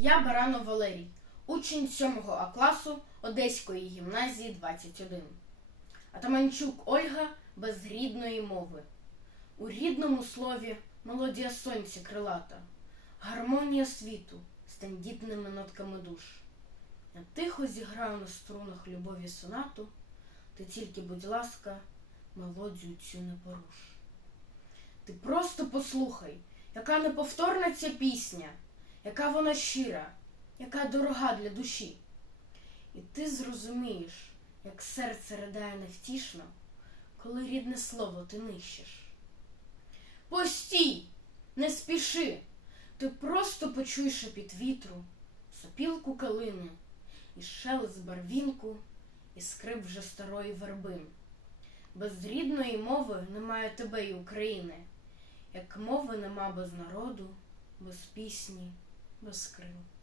Я Баранов Валерій, учень 7 А класу Одеської гімназії 21. Атаманчук Ольга без рідної мови. У рідному слові мелодія сонця крилата, гармонія світу з тендітними нотками душ. Я тихо зіграю на струнах любові сонату, ти тільки, будь ласка, мелодію цю не поруш. Ти просто послухай, яка неповторна ця пісня, яка вона щира, яка дорога для душі. І ти зрозумієш, як серце ридає невтішно, коли рідне слово ти нищиш. Постій, не спіши, ти просто почуй шепіт вітру, сопілку калини, і шелест барвінку, і скрип вже старої вербин. Без рідної мови немає тебе й України, як мови нема без народу, без пісні, без.